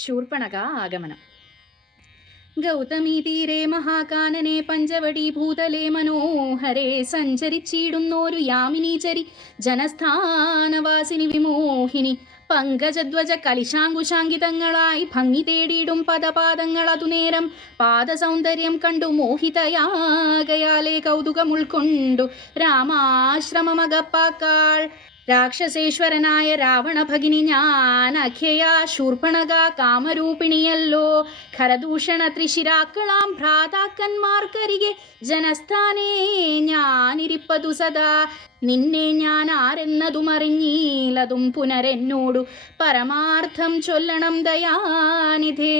ശൂർപ്പണഖ ആഗമനം. ഗൗതമീതീരെ മഹാകാനനെ പഞ്ചവടി ഭൂതലേ മനോഹരേ സഞ്ചരിച്ചിടുന്നോരു യാമിനീചരി ജനസ്ഥാനവാസിനി വിമോഹിനി പങ്കജധ്വജ കലിശാങ്കുശാങ്കിതങ്ങളായി ഭംഗി തേടിയിടും പദപാദങ്ങൾ അതുനേരം പാദസൗന്ദര്യം കണ്ടു മോഹിതയാകയാലേ കൗതുകം ഉൾക്കൊണ്ടു രാമാശ്രമമകപ്പാക്കാൾ രാക്ഷസേശ്വരനായ രാവണ ഭഗിനി ഞാൻ അഖ്യയ ശൂർപ്പണഖ കാമരൂപിണിയല്ലോ. ഖരദൂഷണ ത്രിശിരാക്കളാം ഭ്രാതാക്കന്മാർക്കരികെ ജനസ്ഥാനേ ഞാനിരിപ്പതു സദാ. നിന്നെ ഞാൻ ആരെന്നതും അറിഞ്ഞീലതും പുനരെന്നോടു പരമാർത്ഥം ചൊല്ലണം ദയാനിധേ.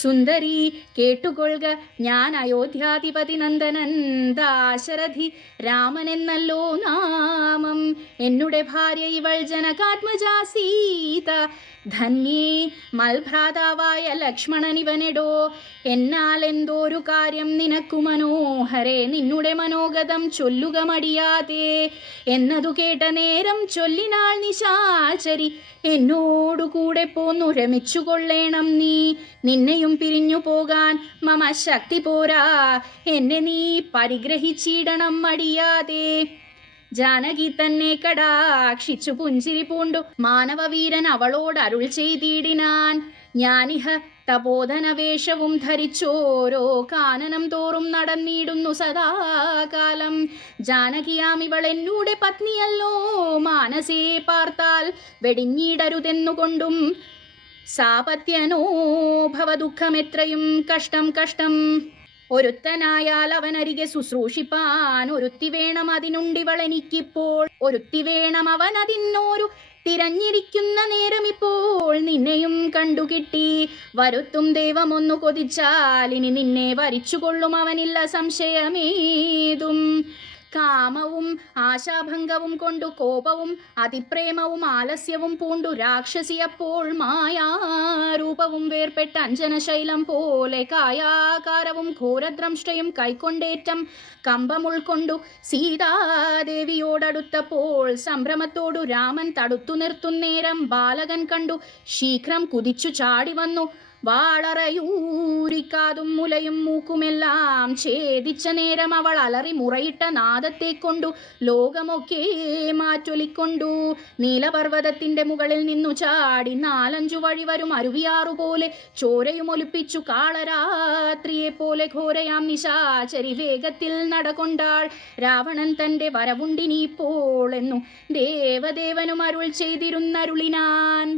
സുന്ദരി കേട്ടുകൊള്ളുക, ഞാൻ അയോധ്യാധിപതി നന്ദനൻ ദാശരഥി രാമനെന്നല്ലോ നാമം. എന്നുടെ ഭാര്യ ഇവൾ ജനകാത്മജാ സീത. ധന്യേ മൽഭ്രാതാവായ ലക്ഷ്മണനിവനെടോ. എന്നാൽ എന്തോരു കാര്യം നിനക്കു മനോഹരേ, നിന്നുടെ മനോഗതം ചൊല്ലുക മടിയാതെ. എന്നതു കേട്ട നേരം ചൊല്ലിനാൾ നിശാചരി, എന്നോടു കൂടെ പോന്നു രമിച്ചു കൊള്ളേണം നീ. നിന്നെയും പിരിഞ്ഞു പോകാൻ മമ ശക്തി പോരാ, എന്നെ നീ പരിഗ്രഹിച്ചിടണം മടിയാതെ. ജാനകി തന്നെ കടാക്ഷിച്ചു പുഞ്ചിരി പൂണ്ടു മാനവവീരൻ അവളോട് അരുൾ ചെയ്തിടിനാൻ. ഞാനിഹ തപോധനവേഷവും ധരിച്ചോരോ കാനനം തോറും നടന്നിടുന്നു സദാകാലം. ജാനകിയാമിവൾ എന്നൂടെ പത്നിയല്ലോ, മാനസേ പാർത്താൽ വെടിഞ്ഞിടരുതെന്നുകൊണ്ടും സാപത്യനോ ഭവദുഃഖമെത്രയും കഷ്ടം കഷ്ടം. ഒരുത്തനായാൽ അവനരികെ ശുശ്രൂഷിപ്പാൻ ഒരുത്തി വേണം, അതിനുണ്ടിവളെനിക്കിപ്പോൾ ഒരുത്തി വേണം. അവൻ അതിനോരു തിരഞ്ഞിരിക്കുന്ന നേരമിപ്പോൾ നിന്നെയും കണ്ടുകിട്ടി. വരുത്തും ദൈവമൊന്നു കൊതിച്ചാൽ ഇനി നിന്നെ വരിച്ചുകൊള്ളും അവനില്ല സംശയമേതും. കാമവും ആശാഭംഗവും കൊണ്ടു കോപവും അതിപ്രേമവും ആലസ്യവും പൂണ്ടു രാക്ഷസിയപ്പോൾ മായാരൂപവും വേർപ്പെട്ട അഞ്ജനശൈലം പോലെ കായാകാരവും ഘോരദ്രംഷ്ടയും കൈക്കൊണ്ടേറ്റം കമ്പം ഉൾക്കൊണ്ടു സീതാദേവിയോടടുത്തപ്പോൾ സംഭ്രമത്തോടു രാമൻ തടുത്തു നിർത്തുന്നേരം ബാലകൻ കണ്ടു ശീഘ്രം കുതിച്ചു ചാടി വന്നു. വാളറയൂരിക്കാതും മുലയും മൂക്കുമെല്ലാം ഛേദിച്ച നേരം അവൾ അലറി മുറയിട്ട നാദത്തെ കൊണ്ടു ലോകമൊക്കെ മാറ്റൊലിക്കൊണ്ടു. നീലപർവ്വതത്തിന്റെ മുകളിൽ നിന്നു ചാടി 4-5 വഴി വരും അരുവിയാറുപോലെ ചോരയും ഒലിപ്പിച്ചു കാളരാത്രിയെ പോലെ ഘോരയാം നിശാചരി വേഗത്തിൽ നടകൊണ്ടാൾ. രാവണൻ തന്റെ വരവുണ്ടിനിപ്പോൾ എന്നു ദേവദേവനും അരുൾ ചെയ്തിരുന്നരുളിനാൻ.